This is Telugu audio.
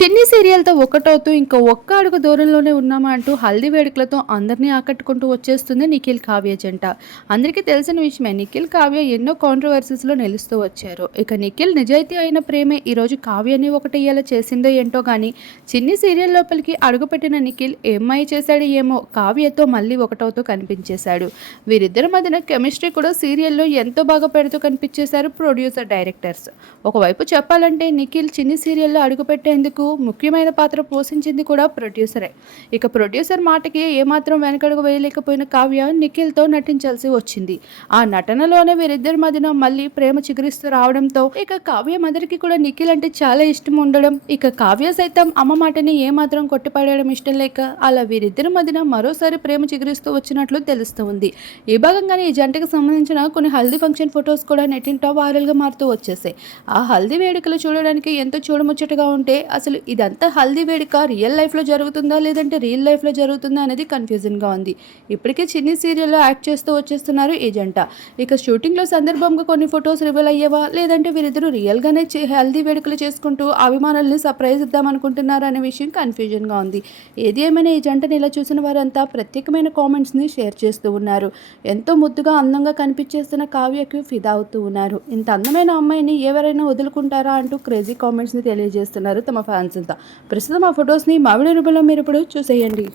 చిన్ని సీరియల్తో ఒక్కటవుతూ ఇంకా ఒక్క అడుగు దూరంలోనే ఉన్నామా అంటూ హల్దీ వేడుకలతో అందరినీ ఆకట్టుకుంటూ వచ్చేస్తుంది నిఖిల్ కావ్య జంట. అందరికీ తెలిసిన విషయమే నిఖిల్ కావ్య ఎన్నో కాంట్రవర్సీస్లో నిలుస్తూ వచ్చారు. ఇక నిఖిల్ నిజాయితీ అయిన ప్రేమే ఈరోజు కావ్యని ఒకటయ్యేలా చేసిందో ఏంటో కానీ చిన్ని సీరియల్ లోపలికి అడుగుపెట్టిన నిఖిల్ ఏమ్మాయి చేశాడు ఏమో కావ్యతో మళ్ళీ ఒకటవుతూ కనిపించేశాడు. వీరిద్దరి మధ్యన కెమిస్ట్రీ కూడా సీరియల్లో ఎంతో బాగా పెడుతూ కనిపించేశారు ప్రొడ్యూసర్ డైరెక్టర్స్ ఒకవైపు చెప్పాలంటే నిఖిల్ చిన్ని సీరియల్లో అడుగుపెట్టేందుకు ముఖ్యమైన పాత్ర పోషించింది కూడా ప్రొడ్యూసరే. ఇక ప్రొడ్యూసర్ మాటకి ఏమాత్రం వెనకడుగు వేయలేకపోయిన కావ్య నిఖిల్తో నటించాల్సి వచ్చింది. ఆ నటనలోనే వీరిద్దరి మధ్యన మళ్ళీ ప్రేమ చిగురిస్తూ రావడంతో ఇక కావ్య మదర్కి కూడా నిఖిల్ అంటే చాలా ఇష్టం ఉండడం ఇక కావ్య సైతం అమ్మ మాటని ఏమాత్రం కొట్టిపడేయడం ఇష్టం లేక అలా వీరిద్దరి మధ్యన మరోసారి ప్రేమ చిగురిస్తూ వచ్చినట్లు తెలుస్తూ ఉంది ఈ భాగంగానే ఈ జంటకు సంబంధించిన కొన్ని హల్దీ ఫంక్షన్ ఫొటోస్ కూడా నెట్టింటో వైరల్గా మారుతూ వచ్చేసాయి. ఆ హల్దీ వేడుకలు చూడడానికి ఎంతో చూడముచ్చటగా ఉంటే అసలు ఇదంతా హల్దీ వేడుక? రియల్ లైఫ్లో జరుగుతుందా? లేదంటే రియల్ లైఫ్లో జరుగుతుందా? అనేది కన్ఫ్యూజన్గా ఉంది. ఇప్పటికే చిన్ని సీరియల్లో యాక్ట్ చేస్తూ వచ్చేస్తున్నారు ఈ జంట. ఇక షూటింగ్లో సందర్భంగా కొన్ని ఫొటోస్ రివీల్ అయ్యేవా? లేదంటే వీరిద్దరూ రియల్గానే హల్దీ వేడుకలు చేసుకుంటూ అభిమానుల్ని సర్ప్రైజ్ ఇద్దామనుకుంటున్నారు అనే విషయం కన్ఫ్యూజన్గా ఉంది. ఏది ఏమైనా ఈ జంటని ఇలా చూసిన వారంతా ప్రత్యేకమైన కామెంట్స్ని షేర్ చేస్తూ ఉన్నారు. ఎంతో ముద్దుగా అందంగా కనిపించేస్తున్న కావ్యకు ఫిదా అవుతూ ఉన్నారు. ఇంత అందమైన అమ్మాయిని ఎవరైనా వదులుకుంటారా అంటూ క్రేజీ కామెంట్స్ని తెలియజేస్తున్నారు తమ ఫ్యాన్స్ అంతా. ప్రస్తుతం ఆ ఫొటోస్ని మామిడి రూపంలో మీరు ఇప్పుడు చూసేయండి.